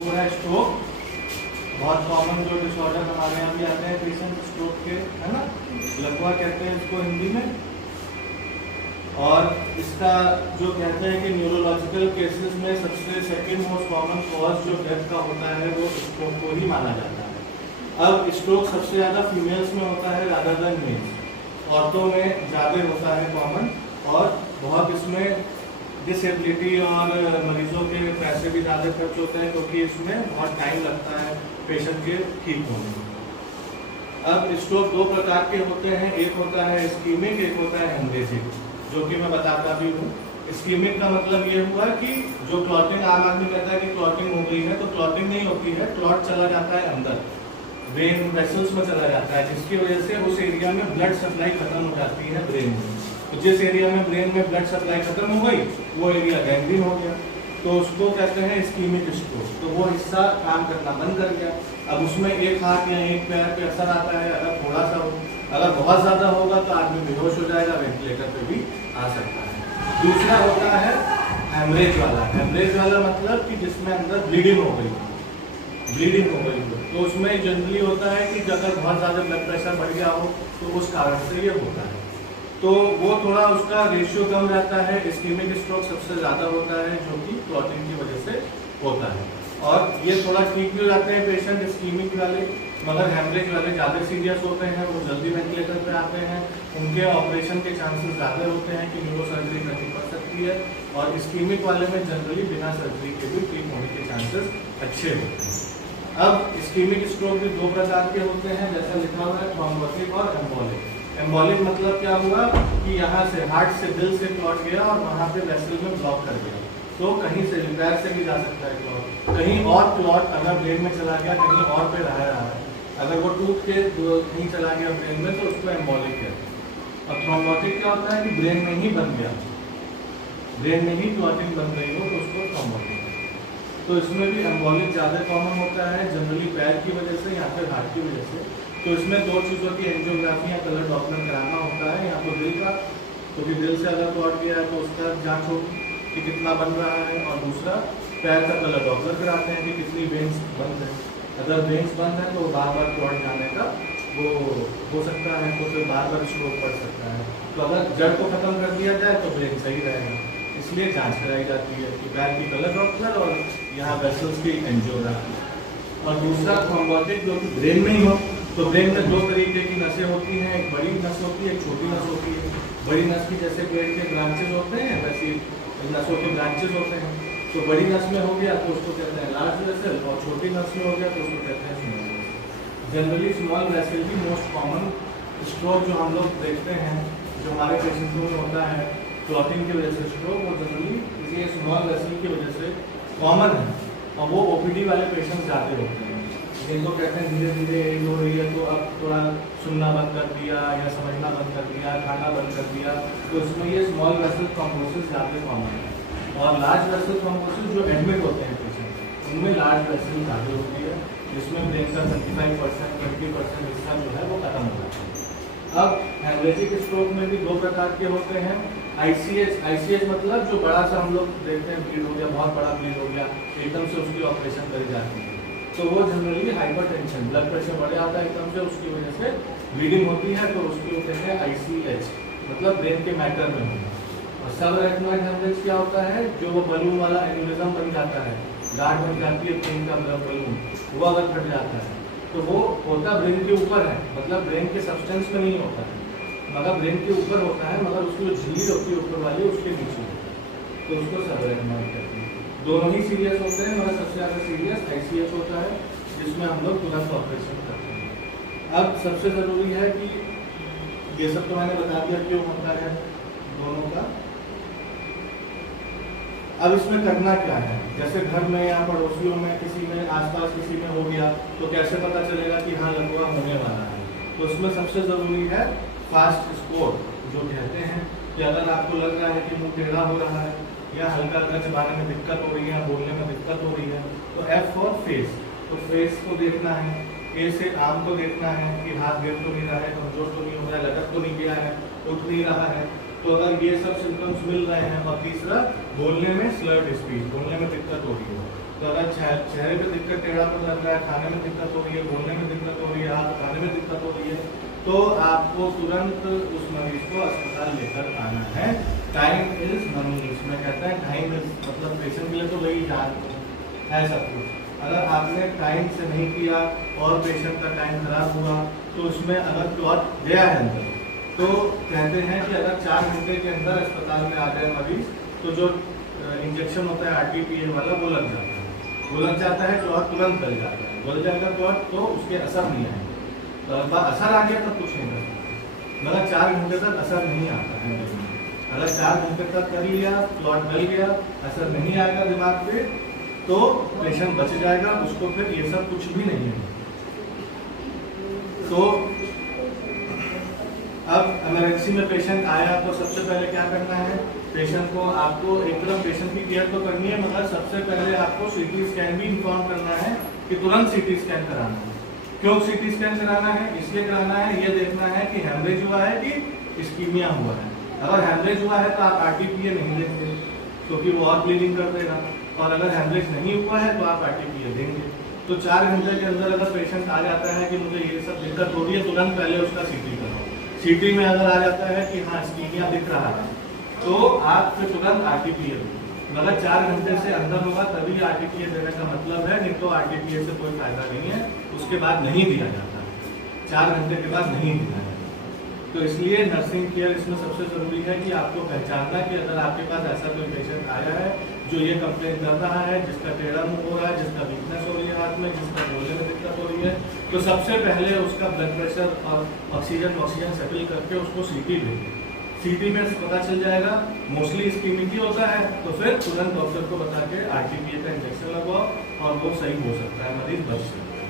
वो है स्ट्रोक। बहुत कॉमन जो डिसऑर्डर हमारे यहाँ भी आते हैं पेशेंट स्ट्रोक के, है ना, लकवा कहते हैं इसको हिंदी में। और इसका जो कहते हैं कि न्यूरोलॉजिकल केसेस में सबसे सेकंड मोस्ट कॉमन कॉज जो डेथ का होता है वो स्ट्रोक को ही माना जाता है। अब स्ट्रोक सबसे ज़्यादा फीमेल्स में होता है रादर देन मेल्स। औरतों में ज़्यादा होता है कॉमन, और बहुत इसमें डिसेबिलिटी और मरीजों के पैसे भी ज़्यादा खर्च होते हैं क्योंकि इसमें बहुत टाइम लगता है पेशेंट के ठीक होने में। अब स्ट्रोक दो प्रकार के होते हैं, एक होता है इस्कीमिक, एक होता है हेमरेजिक, जो कि मैं बताता भी हूँ। इस्कीमिक का मतलब ये हुआ कि जो क्लॉटिंग, आम आदमी कहता है कि क्लॉटिंग हो गई है, तो क्लॉटिंग नहीं होती है, क्लॉट चला जाता है अंदर, ब्रेन वेसल्स में चला जाता है, जिसकी वजह से उस एरिया में ब्लड सप्लाई खत्म हो जाती है ब्रेन में। तो जिस एरिया में ब्रेन में ब्लड सप्लाई खत्म हो गई वो एरिया गैंग्रीन हो गया, तो उसको कहते हैं इस्कीमिक स्ट्रोक। तो वो हिस्सा काम करना बंद कर गया। अब उसमें एक हाथ या एक पैर पे असर आता है, अगर थोड़ा सा हो, अगर बहुत ज़्यादा होगा तो आदमी बेहोश हो जाएगा, वेंटिलेटर पे भी आ सकता है। दूसरा होता है हेमरेज वाला। हेमरेज वाला मतलब कि जिसमें अंदर ब्लीडिंग हो गई, ब्लीडिंग हो गई तो उसमें जनरली होता है कि अगर बहुत ज़्यादा ब्लड प्रेशर बढ़ गया हो तो उस कारण से ये होता है, तो वो थोड़ा उसका रेशियो कम रहता है। इस्कीमिक स्ट्रोक सबसे ज़्यादा होता है जो कि क्लॉटिंग की वजह से होता है, और ये थोड़ा ठीक भी हो जाते हैं पेशेंट इस्कीमिक वाले, मगर हेमरेज वाले ज़्यादा सीरियस होते हैं, वो जल्दी वेंटिलेटर पे आते हैं, उनके ऑपरेशन के चांसेस ज़्यादा होते हैं कि न्यूरो सर्जरी करनी पड़ सकती है, और इस्कीमिक वाले में जनरली बिना सर्जरी के भी ठीक होने के चांसेस अच्छे होते हैं। अब इस्कीमिक स्ट्रोक भी दो प्रकार के होते हैं, जैसा लिखा हुआ है, थ्रोम्बोटिक और एम्बोलिक। एम्बोलिक मतलब क्या हुआ कि यहाँ से हार्ट से दिल से क्लॉट गया और वहाँ पे वेसल में ब्लॉक कर गया, तो कहीं से पैर से भी जा सकता है क्लॉट, कहीं और क्लॉट अगर ब्रेन में चला गया, कहीं और पे रहा है, अगर वो टूट के कहीं चला गया ब्रेन में तो उसको एम्बोलिक कहते हैं। और थ्रोम्बोटिक क्या होता है कि ब्रेन में ही बन गया, ब्रेन में ही क्लॉटिंग बन गई हो तो उसको थ्रोम्बोटिक। तो इसमें भी एम्बोलिक ज़्यादा कॉमन होता है, जनरली पैर की वजह से या फिर हार्ट की वजह से। तो इसमें दो चीज़ों की एंजियोग्राफी या कलर डॉपलर कराना होता है, या तो दिल का, क्योंकि दिल से अगर क्लॉट गया है तो उसका जांच होगी कि कितना बन रहा है, और दूसरा पैर का कलर डॉपलर कराते हैं कि कितनी वेन्स बंद है। अगर वेन्स बंद है तो बार बार क्लॉट जाने का वो हो सकता है, तो फिर बार बार स्ट्रोक पड़ सकता है। तो अगर जड़ को ख़त्म कर दिया जाए तो ब्रेन सही रहेगा, इसलिए जांच कराई जाती है कि पैर की कलर डॉपलर और यहाँ वेसल्स की एंजियोग्राफी। और दूसरा थ्रोम्बोटिक जो कि ब्रेन में ही हो, तो ब्रेन में दो तरीके की नसें होती हैं, एक बड़ी नस होती है, एक छोटी नस होती है। बड़ी नस की जैसे पेट के ब्रांचेज होते हैं वैसे नसों के ब्रांचेज होते हैं। तो बड़ी नस में हो गया तो उसको कहते हैं लार्ज वेसल, और छोटी नस में हो गया तो उसको कहते हैं small vessel. Generally small vessel की मोस्ट कॉमन स्ट्रोक जो हम लोग देखते हैं, जो हमारे पेशेंटों में होता है क्लॉटिंग की वजह से स्ट्रोक, वो जनरली इसी स्मॉल वेसल की वजह से कॉमन है, और वो ओपीडी वाले पेशेंट ज़्यादा होते हैं, जिनको कहते हैं धीरे धीरे एज हो रही है तो अब थोड़ा सुनना बंद कर दिया या समझना बंद कर दिया, खाना बंद कर दिया, तो इसमें ये स्मॉल वेसल थ्रोम्बोसिस ज़्यादा कॉमन है। और लार्ज वेसल थ्रोम्बोसिस जो एडमिट होते हैं पेशेंट, उनमें लार्ज वेसल ज़्यादा होती है, जिसमें ब्रेन का 35% 20% हिस्सा जो है वो खत्म हो जाता है। अब हेमरेजिक स्ट्रोक में भी दो प्रकार के होते हैं। आईसीएच मतलब जो बड़ा सा हम लोग देखते हैं ब्लीड हो गया, बहुत बड़ा ब्लीड हो गया, एकदम से उसकी ऑपरेशन करी जाती है, तो वो जनरली हाइपरटेंशन, ब्लड प्रेशर बढ़ जाता है एकदम से, उसकी वजह से ब्लीडिंग होती है, तो उसको कहते हैं आईसीएच, मतलब ब्रेन के मैटर में होना। और सब रेटिनोइड हेमरेज क्या होता है, जो वो बलून वाला एन्यूरिज्म बन जाता है, गांठ बन जाती है ब्रेन का बलून, वो अगर फट जाता है तो वो होता ब्रेन के ऊपर है, मतलब ब्रेन के सब्सटेंस में नहीं होता है, मगर ब्रेन के ऊपर होता है, मगर उसकी जो झिल्ली होती है ऊपर वाली उसके नीचे होता है, तो उसको सब रेटिनोइड कहते हैं। दोनों ही सीरियस होते हैं, मगर सबसे ज़्यादा सीरियस आईसीएच होता है, जिसमें हम लोग तुरंत ऑपरेशन करते हैं। अब सबसे ज़रूरी है कि ये सब तो मैंने बता दिया क्यों होता है दोनों का। अब इसमें करना क्या है, जैसे घर में या पड़ोसियों में किसी में, आसपास किसी में हो गया तो कैसे पता चलेगा कि हाँ लकवा होने वाला है। तो उसमें सबसे ज़रूरी है फास्ट स्पोर्ट, जो कहते हैं कि अगर आपको लग रहा है कि मुंह टेढ़ा हो रहा है या हल्का हल्का चबाने में दिक्कत हो रही है, बोलने में दिक्कत हो रही है, तो एफ फॉर फेस, तो फेस को देखना है, ए से आर्म को देखना है कि हाथ गिर तो नहीं रहा है, कमजोर तो नहीं हो रहा है, लटक तो नहीं गया है, उठ नहीं रहा है, तो अगर ये सब सिम्टम्स मिल रहे हैं। और तीसरा बोलने में स्लर्ड स्पीच, बोलने में दिक्कत हो रही है, तो अगर चेहरे पे दिक्कत, टेढ़ापन लग रहा है, खाने में दिक्कत हो रही है, बोलने में दिक्कत हो रही है, हाथ उठाने में दिक्कत हो रही है, तो आपको तुरंत उस मरीज को अस्पताल लेकर आना है। टाइम इज मनी, इसमें कहते हैं टाइम इज मतलब पेशेंट के लिए तो वही जान है सब कुछ। अगर आपने टाइम से नहीं किया और पेशेंट का टाइम खराब हुआ तो उसमें अगर क्लॉट गया है अंदर, तो कहते हैं कि अगर 4 घंटे के अंदर अस्पताल में आ जाए मरीज तो जो इंजेक्शन होता है RTPA वाला वो लग जाता है, वो लग जाता है, क्लॉट तुरंत गल जाता है। गल जाएगा क्लॉट तो उसके असर नहीं आएगा, तो असर आ गया तब कुछ नहीं कर सकता, मगर 4 घंटे तक असर नहीं आता है। अगर 4 घंटे तक कर लिया, क्लॉट गल गया, असर नहीं आएगा दिमाग पे, तो पेशेंट बच जाएगा, उसको फिर ये सब कुछ भी नहीं है। तो अब इमरजेंसी में पेशेंट आया तो सबसे पहले क्या करना है, पेशेंट को आपको एक तरफ पेशेंट की केयर तो करनी है, मगर सबसे पहले आपको CT स्कैन भी इन्फॉर्म करना है कि तुरंत CT स्कैन कराना है। क्यों CT स्कैन कराना है? इसलिए कराना है, ये देखना है कि हेमरेज हुआ है कि इस्कीमिया हुआ है। अगर हेमरेज हुआ है तो आप RTPA नहीं देंगे क्योंकि वो और ब्लीडिंग कर देगा, और अगर हेमरेज नहीं हुआ है तो आप RTPA देंगे। तो 4 घंटे के अंदर अगर पेशेंट आ जाता है कि मुझे ये सब दिक्कत हो रही है, तुरंत पहले उसका CT कराओ। CT में अगर आ जाता है कि हाँ इस्कीमिया दिख रहा है तो आप फिर तुरंत RTPA दो। अगर 4 घंटे से अंदर होगा तभी RTPA देने का मतलब है, नहीं तो RTPA से कोई फायदा नहीं है, उसके बाद नहीं दिया जाता, 4 घंटे के बाद नहीं दिया जाता। तो इसलिए नर्सिंग केयर इसमें सबसे ज़रूरी है कि आपको पहचानना कि अगर आपके पास ऐसा कोई पेशेंट आया है जो ये कंप्लेन कर रहा है, जिसका टेढ़ा मुंह हो रहा है, जिसका वीकनेस हो रही है हाथ में, जिसका बोलने में दिक्कत हो रही है, तो सबसे पहले उसका ब्लड प्रेशर और ऑक्सीजन सेटल करके उसको CT भेजें। CT में पता चल जाएगा मोस्टली इस्कीमिक ही होता है, तो फिर तुरंत डॉक्टर को बता के RTPA का इंजेक्शन लगवाओ और वो सही हो सकता है, मरीज बच सकता है।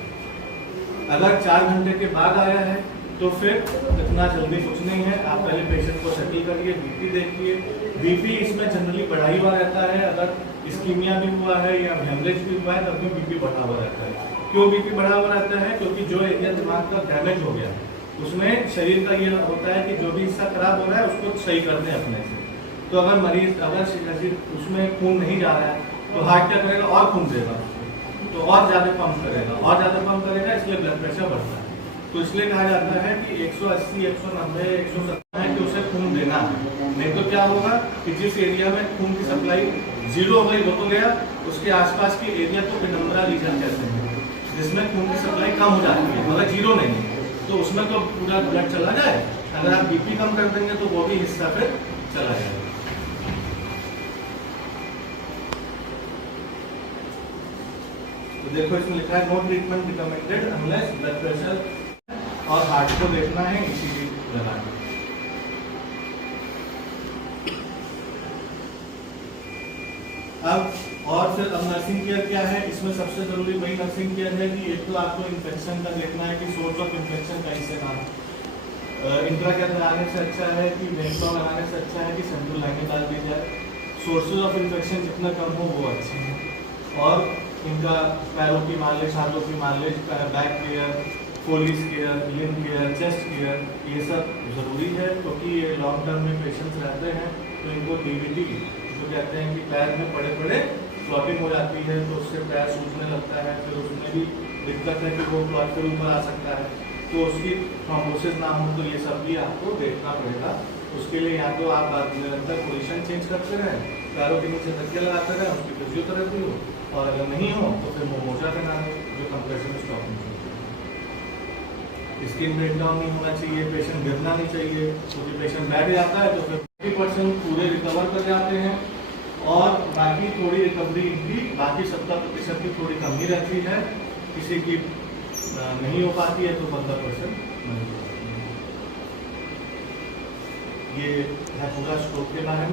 अगर 4 घंटे के बाद आया है तो फिर इतना जल्दी कुछ नहीं है, आप पहले पेशेंट को सेटल करिए, BP देखिए। BP इसमें जनरली बढ़ा ही हुआ रहता है, अगर इस्कीमिया भी हुआ है या हेमरेज भी हुआ है तब भी BP बढ़ा हुआ रहता है। क्यों BP बढ़ा हुआ रहता है? क्योंकि जो एरिया दिमाग का डैमेज हो गया है उसमें शरीर का ये होता है कि जो भी हिस्सा खराब हो रहा है उसको सही कर दें अपने से। तो अगर मरीज उसमें खून नहीं जा रहा है तो हार्ट क्या करेगा, और खून देगा, तो और ज़्यादा पंप करेगा, इसलिए ब्लड प्रेशर बढ़ता है। तो इसलिए कहा जाता है कि 180, 190, 170 है कि उसे खून देना है, नहीं तो क्या होगा कि जिस एरिया में खून की सप्लाई 0 हो गई वो तो गया, उसके आसपास के एरिया को पेनम्ब्रा रीजन कहते हैं, जिसमें खून की सप्लाई कम हो जाती है, मगर 0 नहीं, तो उसमें तो पूरा ब्लड चला जाए। अगर आप BP कम कर देंगे तो वो भी हिस्सा फिर चला जाएगा। तो देखो इसमें लिखा है no treatment recommended unless blood pressure, और हार्ट को देखना है ECG लगाना। अब और फिर अब नर्सिंग केयर क्या है, इसमें सबसे जरूरी वही नर्सिंग केयर है कि एक तो आपको इन्फेक्शन का देखना है कि सोर्स ऑफ इन्फेक्शन कहीं से ना, इंट्रा कैप लगाने से अच्छा है कि वेंट्रॉल लगाने से अच्छा है कि सेंट्रल लाइन डाल दी जाए। सोर्सेज ऑफ इन्फेक्शन जितना कम हो वो अच्छे हैं, और इनका पैरों की मालिश, हाथों की मालिश, बैक केयर, फोलिस care, limb care, chest care, ये सब ज़रूरी है क्योंकि ये लॉन्ग टर्म में पेशेंट्स रहते हैं तो इनको DVT जो कहते हैं कि पैर में पड़े पड़े क्लॉटिंग हो जाती है, तो उससे पैर सूजने लगता है, फिर उसमें भी दिक्कत है कि वो क्लॉट के ऊपर आ सकता है, तो उसकी थ्रोम्बोसिस ना हो, तो ये सब भी आपको देखना पड़ेगा। उसके लिए या तो आप निरंतर पोजीशन चेंज करते रहें, पैरों के नीचे तकिया लगाते रहें, उसकी फिजियोथेरेपी हो, और अगर नहीं हो तो फिर मोमोजा पहना दो जो कंप्रेशन स्टॉपिंग। स्किन ब्रेकडाउन नहीं होना चाहिए, पेशेंट गिरना नहीं चाहिए, क्योंकि पेशेंट बैठ जाता है तो फिर 50% पूरे रिकवर कर जाते हैं, और बाकी थोड़ी रिकवरी इनकी बाकी 70% की थोड़ी कमी रहती है, किसी की नहीं हो पाती है तो 15% नहीं हो पाती है। ये है पूरा स्ट्रोक के बारे में।